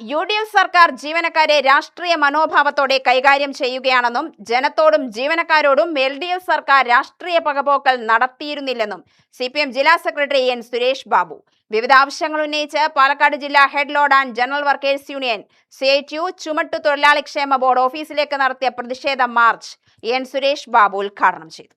UDF സർക്കാർ ജീവനക്കാരെ രാഷ്ട്രീയ മനോഭാവത്തോടെ കൈകാര്യം ചെയ്യുകയാണെന്നും ജനത്തോടും ജീവനക്കാരോടും LDF സർക്കാർ രാഷ്ട്രീയ പകപോക്കൽ നടത്തിയിരുന്നില്ലെന്നും CPM ജില്ലാ സെക്രട്ടറി N സുരേഷ് ബാബു വിവിധ ആവശ്യങ്ങൾ ഉന്നയിച്ച് പാലക്കാട് ജില്ലാ head load and general workers union CITU ചുമട്ടു തൊഴിലാളി ക്ഷേമ ബോർഡ് ഓഫീസിലേക്ക് നടത്തിയ പ്രതിഷേധ മാർച്ച് N സുരേഷ് ബാബു ഉദ്ഘാടനം ചെയ്തു.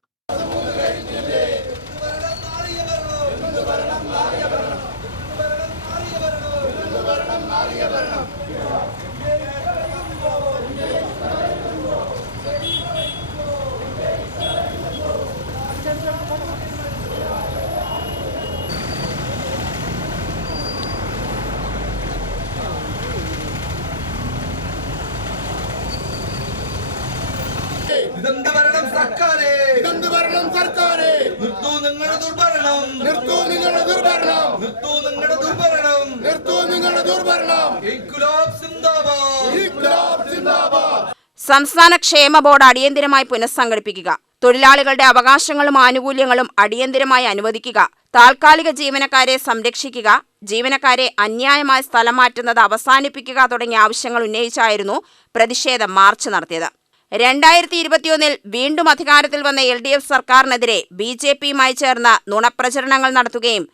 സംസ്ഥാന ക്ഷേമ ബോർഡ് അടിയന്തരമായി പുനഃസംഘടിപ്പിക്കുക, തൊഴിലാളികളുടെ അവകാശങ്ങളും ആനുകൂല്യങ്ങളും അടിയന്തരമായി അനുവദിക്കുക, താൽക്കാലിക ജീവനക്കാരെ സംരക്ഷിക്കുക, ജീവനക്കാരെ അന്യായമായി സ്ഥലം മാറ്റുന്നത് അവസാനിപ്പിക്കുക തുടങ്ങിയ ആവശ്യങ്ങൾ ഉന്നയിച്ചായിരുന്നു പ്രതിഷേധ മാർച്ച് നടത്തിയത്. 2021 വീണ്ടും അധികാരത്തിൽ വന്ന LDF സർക്കാരിനെതിരെ BJPയുമായി ചേർന്ന് നുണപ്രചരണങ്ങൾ നടത്തുകയും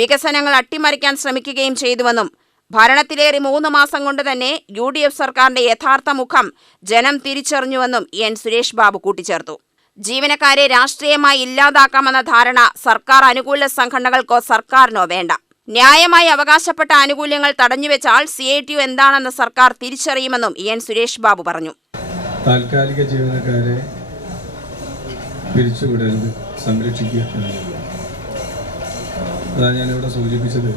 വികസനങ്ങൾ അട്ടിമറിക്കാൻ ശ്രമിക്കുകയും ചെയ്തുവെന്നും ഭരണത്തിലേറി 3 മാസം കൊണ്ട് തന്നെ UDF സർക്കാരിന്റെ യഥാർത്ഥ മുഖം ജനം തിരിച്ചറിഞ്ഞുവെന്നും N സുരേഷ് ബാബു കൂട്ടിച്ചേർത്തു. ജീവനക്കാരെ രാഷ്ട്രീയമായി ഇല്ലാതാക്കാമെന്ന ധാരണ സർക്കാർ അനുകൂല സംഘടനകൾക്കോ സർക്കാരിനോ വേണ്ട. ന്യായമായി അവകാശപ്പെട്ട ആനുകൂല്യങ്ങൾ തടഞ്ഞുവെച്ചാൽ CITU എന്താണെന്ന് സർക്കാർ തിരിച്ചറിയുമെന്നും N സുരേഷ് ബാബു പറഞ്ഞു. താൽക്കാലിക ജീവനക്കാരെ പിരിച്ചുവിടരുത്, സംരക്ഷിക്കുക. അതാണ് ഞാനിവിടെ സൂചിപ്പിച്ചത്.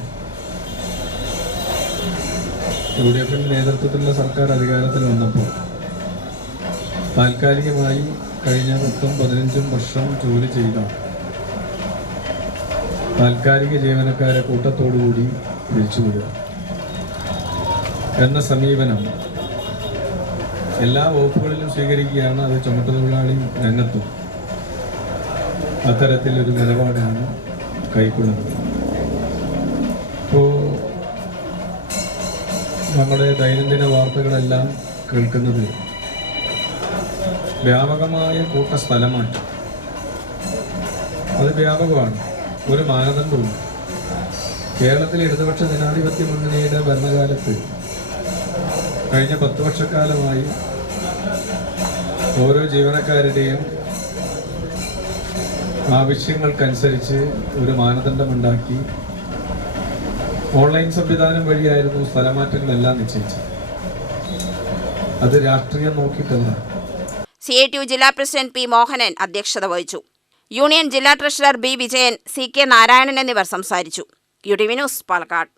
UDFിന്റെ നേതൃത്വത്തിലുള്ള സർക്കാർ അധികാരത്തിൽ വന്നപ്പോൾ താൽക്കാലികമായി കഴിഞ്ഞ 10-15 വർഷം ജോലി ചെയ്ത താൽക്കാലിക ജീവനക്കാരെ കൂട്ടത്തോടുകൂടി പിരിച്ചുവിടുക എന്ന സമീപനം എല്ലാ വകുപ്പുകളിലും സ്വീകരിക്കുകയാണ്. അത് ചുമട്ടുതൊഴിലാളി രംഗത്തും അത്തരത്തിലൊരു നിലപാടാണ് കൈക്കൊള്ളുന്നത്. ഇപ്പോൾ നമ്മുടെ ദൈനംദിന വാർത്തകളെല്ലാം കേൾക്കുന്നത് വ്യാപകമായ കൂട്ട സ്ഥലമാറ്റം. അത് വ്യാപകമാണ്, ഒരു മാനദണ്ഡവും. കേരളത്തിലെ ഇടതുപക്ഷ ജനാധിപത്യ മുന്നണിയുടെ ഭരണകാലത്ത് കഴിഞ്ഞ 10 വർഷക്കാലമായി ഓരോ ജീവനക്കാരുടെയും ആവശ്യങ്ങൾക്കനുസരിച്ച് ഒരു മാനദണ്ഡമുണ്ടാക്കി ഓൺലൈൻ സംവിധാനം വഴിയായിരുന്നു സ്ഥലമാറ്റങ്ങളെല്ലാം നിശ്ചയിച്ചത്. അത് രാഷ്ട്രീയം നോക്കിയിട്ടല്ല. CITU ജില്ലാ പ്രസിഡന്റ് P മോഹനൻ അധ്യക്ഷത വഹിച്ചു. യൂണിയൻ ജില്ലാ treasurer B Vijayan, CK Narayanan എന്നിവർ സംസാരിച്ചു. UTV news, Palakkad.